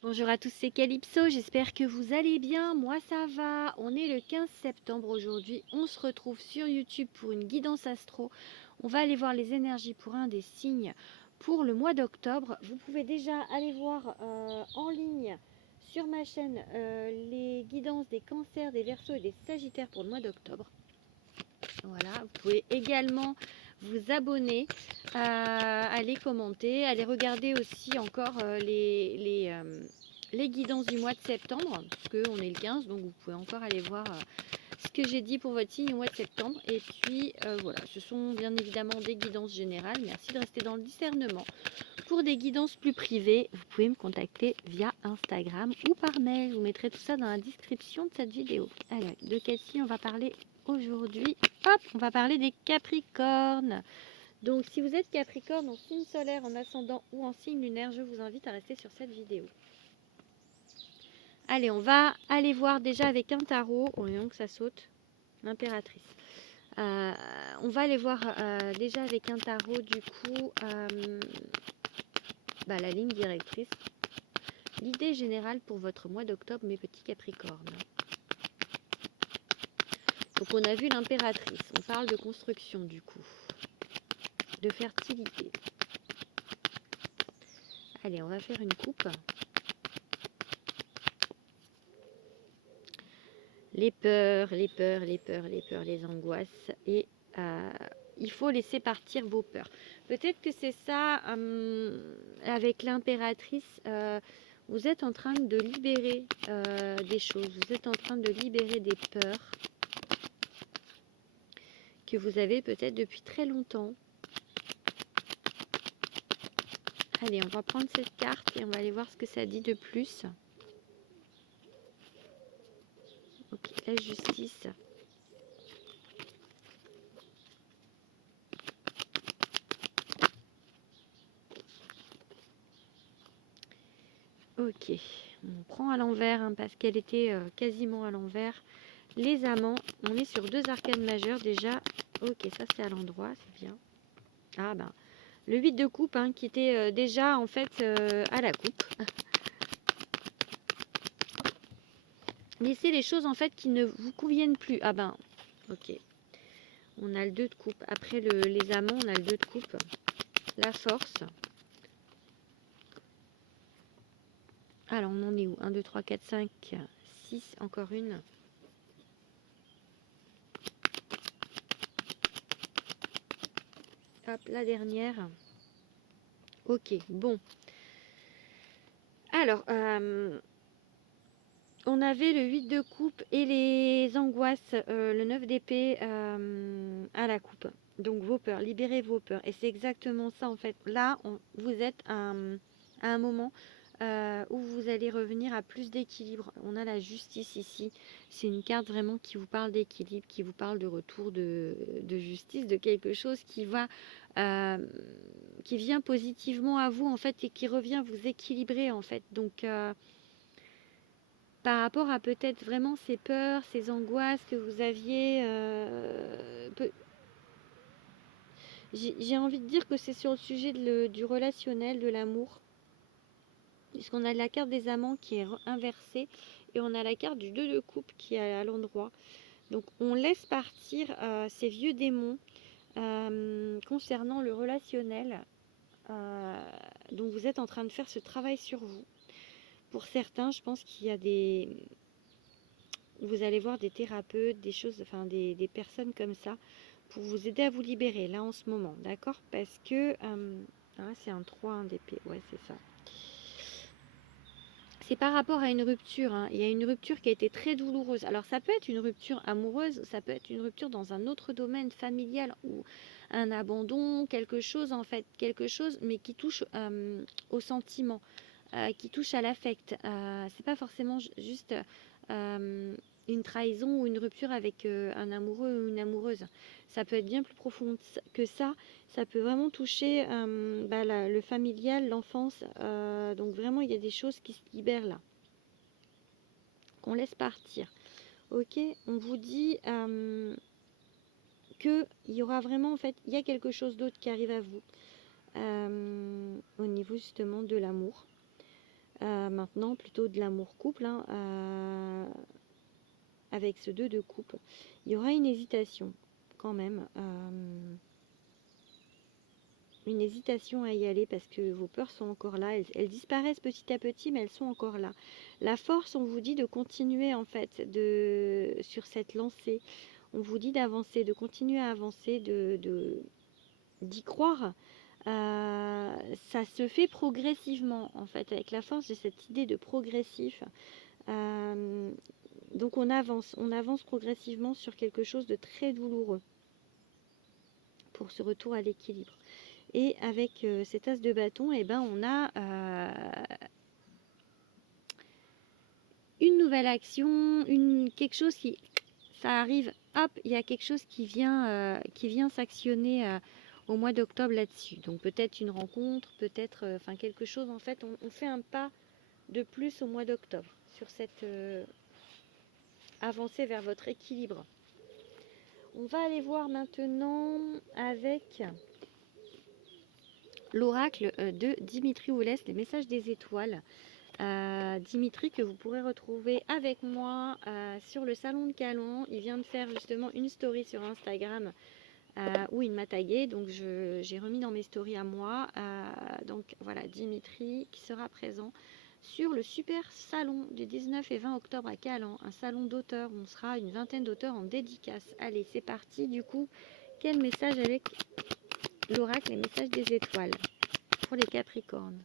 Bonjour à tous, c'est Calypso, j'espère que vous allez bien, moi ça va, on est le 15 septembre aujourd'hui, on se retrouve sur YouTube pour une guidance astro, on va aller voir les énergies pour un des signes pour le mois d'octobre. Vous pouvez déjà aller voir en ligne sur ma chaîne les guidances des cancers, des verseaux et des sagittaires pour le mois d'octobre. Voilà, vous pouvez également vous abonner, aller commenter, aller regarder aussi encore les guidances du mois de septembre, parce qu'on est le 15, donc vous pouvez encore aller voir ce que j'ai dit pour votre signe au mois de septembre. Et puis voilà, ce sont bien évidemment des guidances générales. Merci de rester dans le discernement. Pour des guidances plus privées, vous pouvez me contacter via Instagram ou par mail. Je vous mettrai tout ça dans la description de cette vidéo. Alors, de quel signe on va parler aujourd'hui? Hop, on va parler des Capricornes. Donc, si vous êtes Capricorne en signe solaire, en ascendant ou en signe lunaire, je vous invite à rester sur cette vidéo. Allez, on va aller voir déjà avec un tarot. Oh non, que ça saute. L'impératrice. On va aller voir déjà avec un tarot, du coup, la ligne directrice. L'idée générale pour votre mois d'octobre, mes petits Capricornes. Donc on a vu l'impératrice, on parle de construction du coup, de fertilité. Allez, on va faire une coupe. Les peurs, les peurs, les peurs, les peurs, les angoisses. Et il faut laisser partir vos peurs. Peut-être que c'est ça, avec l'impératrice, vous êtes en train de libérer des choses. Vous êtes en train de libérer des peurs que vous avez peut-être depuis très longtemps. Allez, on va prendre cette carte et on va aller voir ce que ça dit de plus. Ok, la justice. Ok, on prend à l'envers parce qu'elle était quasiment à l'envers. Les amants, on est sur deux arcanes majeures déjà. Ok, ça c'est à l'endroit, c'est bien. Ah ben, le 8 de coupe qui était déjà en fait à la coupe. Laissez les choses en fait qui ne vous conviennent plus. Ah ben, ok. On a le 2 de coupe. Après les amants, on a le 2 de coupe. La force. Alors, on en est où? 1, 2, 3, 4, 5, 6. Encore une. Hop, la dernière. Ok, bon. Alors, on avait le 8 de coupe et les angoisses, le 9 d'épée à la coupe. Donc, vos peurs, libérez vos peurs. Et c'est exactement ça, en fait. Là, vous êtes à un moment où vous allez revenir à plus d'équilibre. On a la justice ici. C'est une carte vraiment qui vous parle d'équilibre, qui vous parle de retour de justice, de quelque chose qui va... qui vient positivement à vous en fait et qui revient vous équilibrer en fait. Donc par rapport à peut-être vraiment ces peurs, ces angoisses que vous aviez, j'ai envie de dire que c'est sur le sujet du relationnel, de l'amour, puisqu'on a la carte des amants qui est inversée et on a la carte du 2 de coupe qui est à l'endroit. Donc on laisse partir ces vieux démons concernant le relationnel. Donc vous êtes en train de faire ce travail sur vous. Pour certains, je pense qu'il y a vous allez voir des thérapeutes, des choses, enfin des personnes comme ça, pour vous aider à vous libérer, là en ce moment, d'accord? Parce que, c'est un 3 d'épée, ouais c'est ça. C'est par rapport à une rupture, il y a une rupture qui a été très douloureuse. Alors ça peut être une rupture amoureuse, ça peut être une rupture dans un autre domaine familial ou un abandon, quelque chose en fait, quelque chose mais qui touche au sentiment. Qui touche à l'affect. C'est pas forcément juste une trahison ou une rupture avec un amoureux ou une amoureuse. Ça peut être bien plus profond que ça. Ça peut vraiment toucher le familial, l'enfance. Donc vraiment, il y a des choses qui se libèrent là, qu'on laisse partir. Ok, on vous dit qu'il y aura vraiment, en fait, il y a quelque chose d'autre qui arrive à vous au niveau justement de l'amour. Maintenant, plutôt de l'amour couple, hein, avec ce 2 de coupe. Il y aura une hésitation quand même. Une hésitation à y aller parce que vos peurs sont encore là. Elles disparaissent petit à petit, mais elles sont encore là. La force, on vous dit de continuer en fait sur cette lancée. On vous dit d'avancer, de continuer à avancer, d'y croire. Ça se fait progressivement en fait. Avec la force, j'ai cette idée de progressif. Donc on avance progressivement sur quelque chose de très douloureux pour ce retour à l'équilibre. Et avec cet as de bâton, eh ben, on a une nouvelle action, quelque chose qui, ça arrive, hop, il y a quelque chose qui vient s'actionner au mois d'octobre là-dessus. Donc peut-être une rencontre, peut-être, enfin quelque chose. En fait, on fait un pas de plus au mois d'octobre sur cette avancée vers votre équilibre. On va aller voir maintenant avec l'oracle de Dimitri Oulès, les messages des étoiles. Dimitri que vous pourrez retrouver avec moi sur le salon de Calan. Il vient de faire justement une story sur Instagram où il m'a tagué, donc j'ai remis dans mes stories à moi. Donc voilà, Dimitri qui sera présent sur le super salon du 19 et 20 octobre à Calan, un salon d'auteurs où on sera une vingtaine d'auteurs en dédicace. Allez, c'est parti. Du coup, quel message avec l'oracle, les messages des étoiles pour les Capricornes?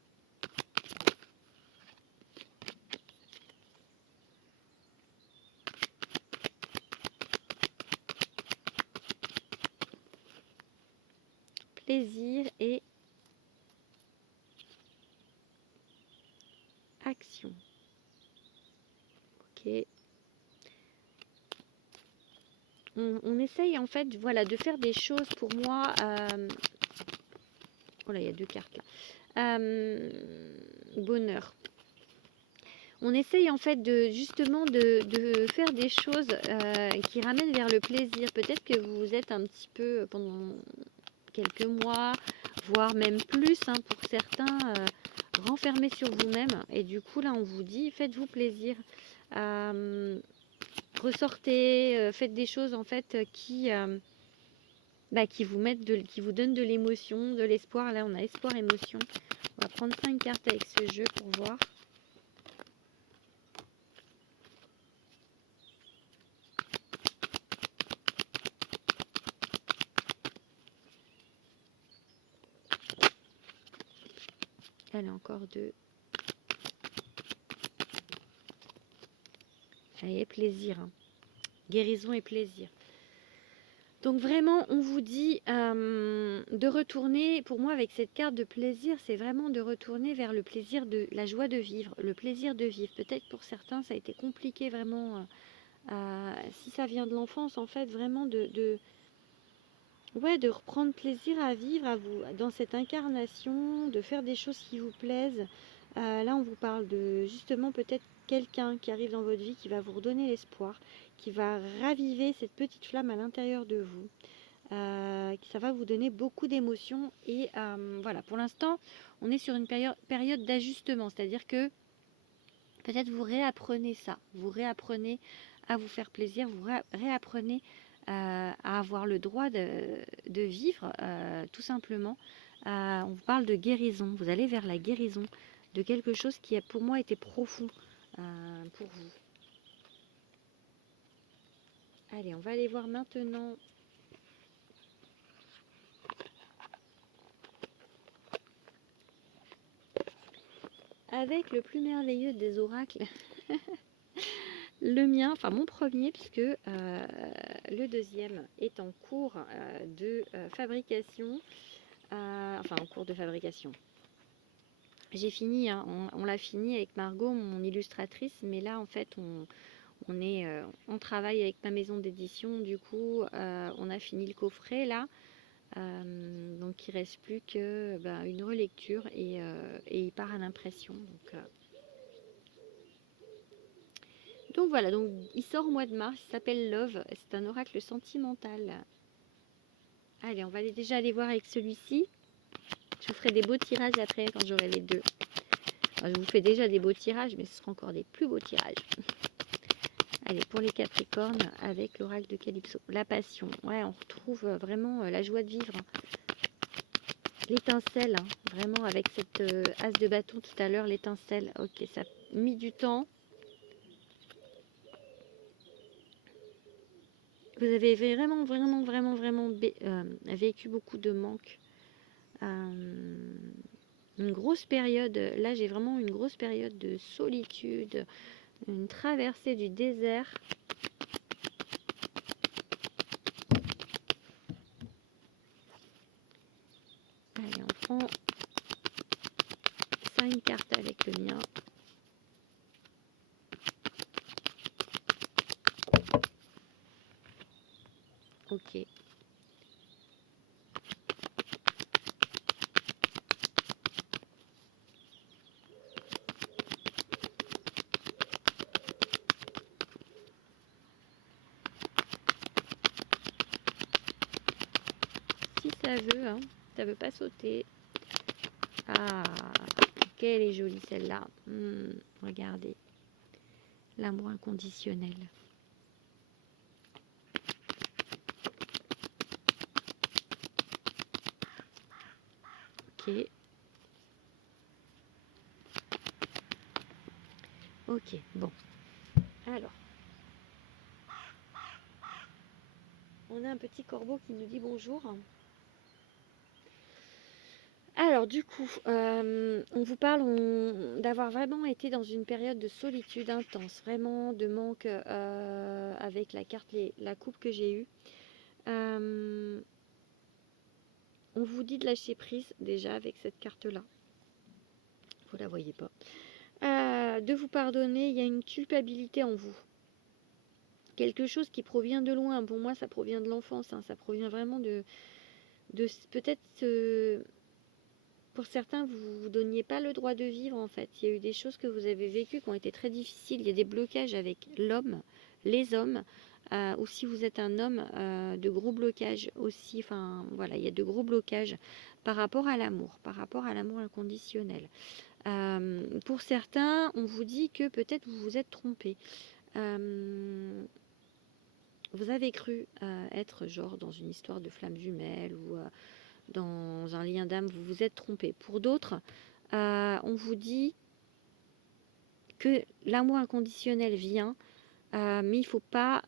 Plaisir et action. Ok. On essaye en fait, voilà, de faire des choses pour moi. Oh là, il y a 2 cartes là. Bonheur. On essaye en fait justement de faire des choses qui ramènent vers le plaisir. Peut-être que vous êtes un petit peu pendant quelques mois, voire même plus hein, pour certains, renfermés sur vous-même. Et du coup là on vous dit faites-vous plaisir. Ressortez, faites des choses en fait qui qui vous donnent de l'émotion, de l'espoir. Là on a espoir, émotion. On va prendre 5 cartes avec ce jeu pour voir. Allez, encore 2. Allez, plaisir. Hein. Guérison et plaisir. Donc vraiment, on vous dit de retourner, pour moi avec cette carte de plaisir, c'est vraiment de retourner vers le plaisir de la joie de vivre, le plaisir de vivre. Peut-être pour certains, ça a été compliqué vraiment, si ça vient de l'enfance, en fait, vraiment de reprendre plaisir à vivre dans cette incarnation, de faire des choses qui vous plaisent. Là, on vous parle de justement peut-être quelqu'un qui arrive dans votre vie, qui va vous redonner l'espoir, qui va raviver cette petite flamme à l'intérieur de vous. Ça va vous donner beaucoup d'émotions. Et voilà, pour l'instant, on est sur une période d'ajustement, c'est-à-dire que peut-être vous réapprenez ça, vous réapprenez à vous faire plaisir, vous réapprenez à avoir le droit de vivre, tout simplement. On vous parle de guérison, vous allez vers la guérison de quelque chose qui a pour moi été profond pour vous. Allez, on va aller voir maintenant avec le plus merveilleux des oracles. Le mien, enfin mon premier, puisque le deuxième est en cours de fabrication. Enfin, en cours de fabrication. J'ai fini, hein, on l'a fini avec Margot, mon illustratrice, mais là, en fait, on travaille avec ma maison d'édition. Du coup, on a fini le coffret, là. Donc, il ne reste plus que une relecture et il part à l'impression. Donc voilà, donc il sort au mois de mars, il s'appelle Love, c'est un oracle sentimental. Allez, on va déjà aller voir avec celui-ci. Je vous ferai des beaux tirages après quand j'aurai les deux. je vous fais déjà des beaux tirages, mais ce sera encore des plus beaux tirages. Allez, pour les Capricornes, avec l'oracle de Calypso. La passion. Ouais, on retrouve vraiment la joie de vivre. L'étincelle, hein, vraiment avec cette as de bâton tout à l'heure, l'étincelle. Ok, ça a mis du temps. Vous avez vraiment vécu beaucoup de manque. Une grosse période, là j'ai vraiment une grosse période de solitude, une traversée du désert. Allez, on prend 5 cartes avec le mien. Ok. Si ça veut, hein, ça veut pas sauter. Ah, quelle est jolie celle-là. Regardez. L'amour inconditionnel. Ok. Ok, bon. Alors. On a un petit corbeau qui nous dit bonjour. Alors du coup, on vous parle d'avoir vraiment été dans une période de solitude intense, vraiment de manque avec la carte, la coupe que j'ai eue. On vous dit de lâcher prise déjà avec cette carte-là. Vous la voyez pas. De vous pardonner, il y a une culpabilité en vous. Quelque chose qui provient de loin. Pour moi, ça provient de l'enfance. Hein. Ça provient vraiment de peut-être... Pour certains, vous ne vous donniez pas le droit de vivre en fait. Il y a eu des choses que vous avez vécues qui ont été très difficiles. Il y a des blocages avec l'homme, les hommes, ou si vous êtes un homme, de gros blocages aussi. Enfin voilà, il y a de gros blocages par rapport à l'amour inconditionnel. Pour certains, on vous dit que peut-être vous vous êtes trompé. Vous avez cru être genre dans une histoire de flammes jumelles ou dans un lien d'âme, vous vous êtes trompé. Pour d'autres, on vous dit que l'amour inconditionnel vient, mais il ne faut pas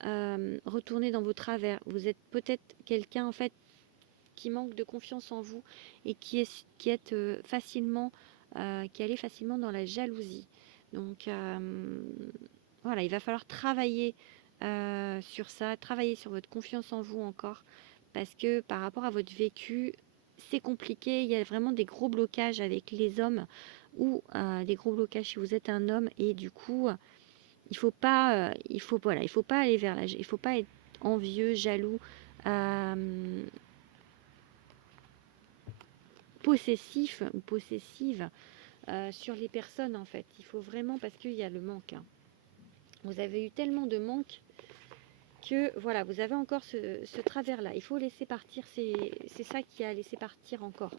retourner dans vos travers. Vous êtes peut-être quelqu'un en fait qui manque de confiance en vous et qui est facilement, qui allait facilement dans la jalousie. Donc voilà, il va falloir travailler sur ça, travailler sur votre confiance en vous encore, parce que par rapport à votre vécu, c'est compliqué. Il y a vraiment des gros blocages avec les hommes ou des gros blocages si vous êtes un homme, et du coup, il faut pas aller vers il faut pas être envieux, jaloux, possessif ou possessive sur les personnes en fait. Il faut vraiment, parce qu'il y a le manque. Hein. Vous avez eu tellement de manque que voilà, vous avez encore ce travers-là. Il faut laisser partir, c'est ça qui a laissé partir encore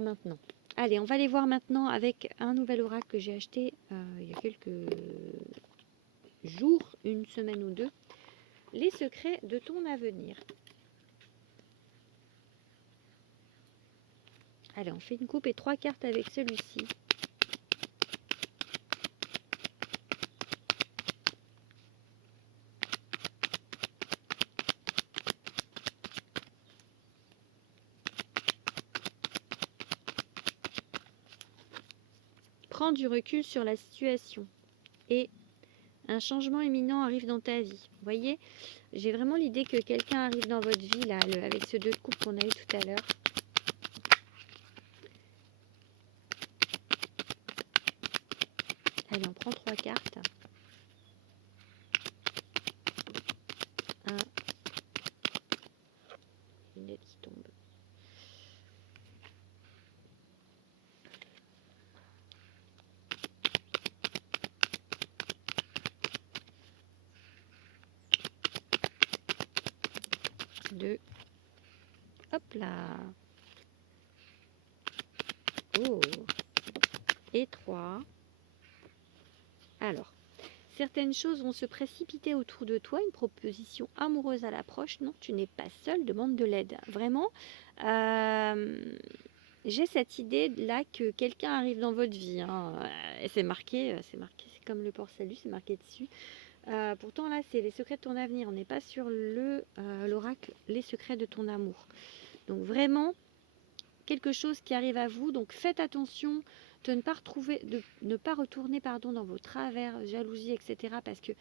maintenant. Allez, on va aller voir maintenant avec un nouvel oracle que j'ai acheté il y a quelques jours, une semaine ou deux. Les secrets de ton avenir. Allez, on fait une coupe et 3 cartes avec celui-ci. Prends du recul sur la situation et un changement imminent arrive dans ta vie. Vous voyez, j'ai vraiment l'idée que quelqu'un arrive dans votre vie là, avec ce 2 de coupe qu'on a eu tout à l'heure. Allez, on prend 3 cartes. 1, une lettre qui tombe. 2. Hop là. Oh. et 3. Alors, certaines choses vont se précipiter autour de toi, une proposition amoureuse à l'approche. Non, tu n'es pas seul, demande de l'aide. Vraiment, j'ai cette idée-là que quelqu'un arrive dans votre vie. Hein. Et c'est marqué, c'est comme le port-salut, c'est marqué dessus. Pourtant, là, c'est les secrets de ton avenir. On n'est pas sur l'oracle, les secrets de ton amour. Donc, vraiment, quelque chose qui arrive à vous. Donc, faites attention de ne pas retourner dans vos travers, jalousie, etc. Parce que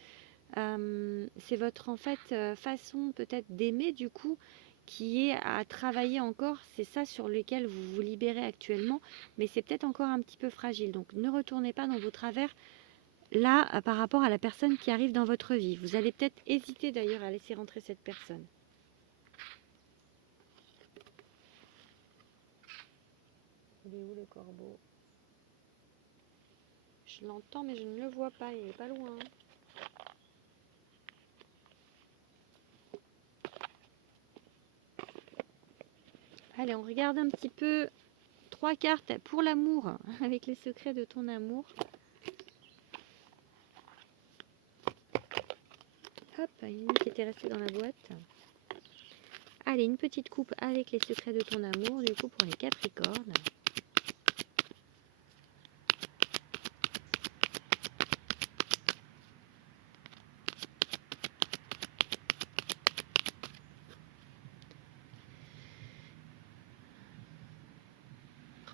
c'est votre en fait façon peut-être d'aimer du coup qui est à travailler encore. C'est ça sur lequel vous vous libérez actuellement, mais c'est peut-être encore un petit peu fragile. Donc ne retournez pas dans vos travers là par rapport à la personne qui arrive dans votre vie. Vous allez peut-être hésiter d'ailleurs à laisser rentrer cette personne. Il est où le corbeau? Je l'entends mais je ne le vois pas, il est pas loin. Allez, on regarde un petit peu 3 cartes pour l'amour, avec les secrets de ton amour. Hop, une qui était restée dans la boîte. Allez, une petite coupe avec les secrets de ton amour, du coup pour les Capricornes.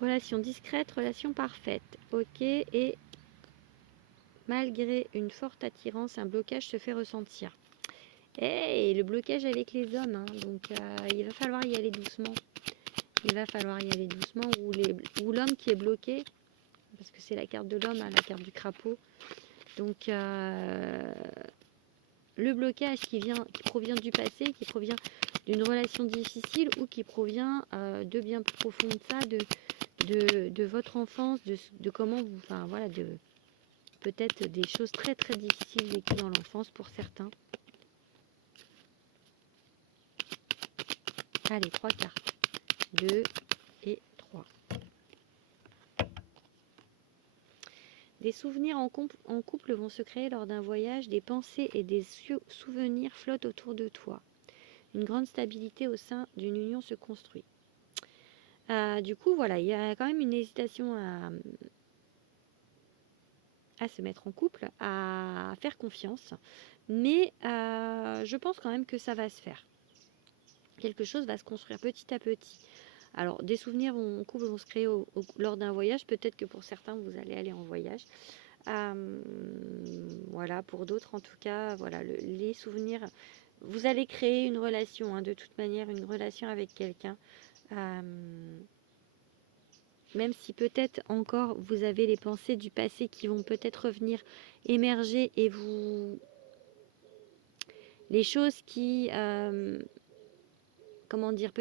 Relation discrète, relation parfaite. Ok, et malgré une forte attirance, un blocage se fait ressentir. Et le blocage avec les hommes, hein, donc il va falloir y aller doucement. Il va falloir y aller doucement, ou l'homme qui est bloqué, parce que c'est la carte de l'homme, hein, la carte du crapaud. Donc le blocage qui provient du passé, qui provient d'une relation difficile ou qui provient de bien plus profond de ça, de votre enfance, de comment vous, enfin voilà, de peut-être des choses très très difficiles vécues dans l'enfance pour certains. Allez, 3 cartes. 2 et 3. Des souvenirs en couple vont se créer lors d'un voyage, des pensées et des souvenirs flottent autour de toi. Une grande stabilité au sein d'une union se construit. Du coup, voilà, il y a quand même une hésitation à se mettre en couple, à faire confiance, mais je pense quand même que ça va se faire. Quelque chose va se construire petit à petit. Alors, des souvenirs en couple vont se créer lors d'un voyage. Peut-être que pour certains, vous allez aller en voyage. Voilà, pour d'autres, en tout cas, voilà, les souvenirs. Vous allez créer une relation, hein, de toute manière, une relation avec quelqu'un. Même si peut-être encore vous avez les pensées du passé qui vont peut-être revenir émerger et les choses qui comment dire,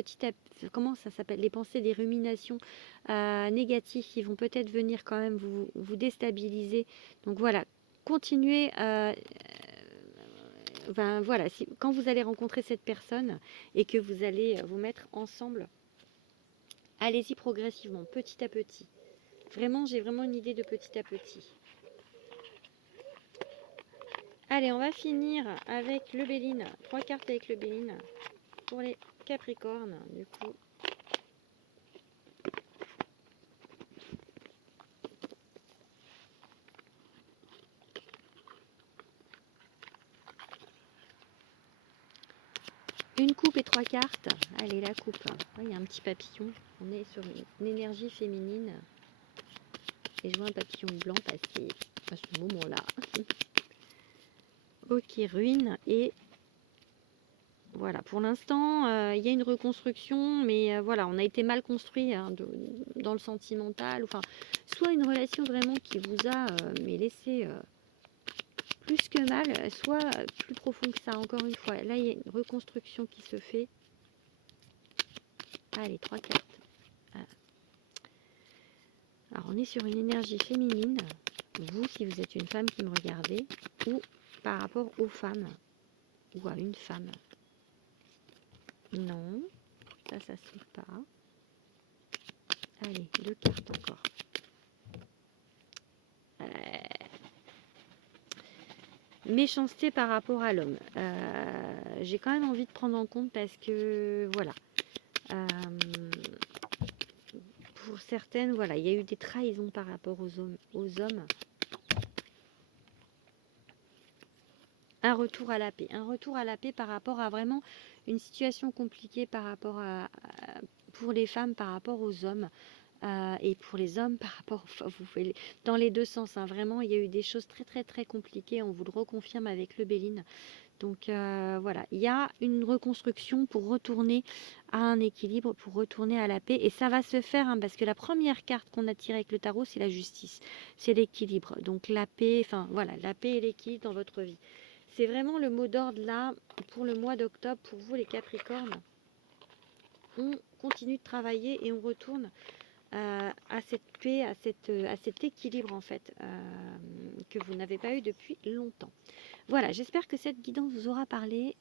comment ça s'appelle, les pensées, des ruminations négatives qui vont peut-être venir quand même vous déstabiliser. Donc voilà, continuez. Voilà, quand vous allez rencontrer cette personne et que vous allez vous mettre ensemble, allez-y progressivement, petit à petit. Vraiment, j'ai vraiment une idée de petit à petit. Allez, on va finir avec le Béline. 3 cartes avec le Béline pour les Capricornes, du coup. Une coupe et 3 cartes. Allez, la coupe. Il y a un petit papillon. On est sur une énergie féminine. Et je vois un papillon blanc passer à ce moment-là. Ok, ruine. Et voilà, pour l'instant, il y a une reconstruction. Mais voilà, on a été mal construit, hein, dans le sentimental. Enfin, soit une relation vraiment qui vous a laissé plus que mal, soit plus profond que ça, encore une fois. Là, il y a une reconstruction qui se fait. Allez, 3 cartes. Alors, on est sur une énergie féminine. Vous, si vous êtes une femme qui me regardez, ou par rapport aux femmes, ou à une femme. Non, ça se fait pas. Allez, 2 cartes encore. méchanceté par rapport à l'homme. J'ai quand même envie de prendre en compte parce que, voilà, euh, pour certaines, voilà, il y a eu des trahisons par rapport aux hommes. Un retour à la paix. Un retour à la paix par rapport à vraiment une situation compliquée par rapport pour les femmes par rapport aux hommes. Et pour les hommes par rapport, enfin, dans les deux sens, hein, vraiment, il y a eu des choses très très très compliquées, on vous le reconfirme avec le Béline. Donc voilà, il y a une reconstruction pour retourner à un équilibre, pour retourner à la paix, et ça va se faire, hein, parce que la première carte qu'on a tirée avec le tarot, c'est la justice, c'est l'équilibre, donc la paix, enfin voilà, la paix et l'équilibre dans votre vie. C'est vraiment le mot d'ordre là, pour le mois d'octobre, pour vous les Capricornes. On continue de travailler et on retourne à cette paix, à cet équilibre en fait, que vous n'avez pas eu depuis longtemps. Voilà, j'espère que cette guidance vous aura parlé.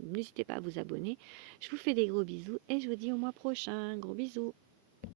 N'hésitez pas à vous abonner. Je vous fais des gros bisous et je vous dis au mois prochain. Gros bisous.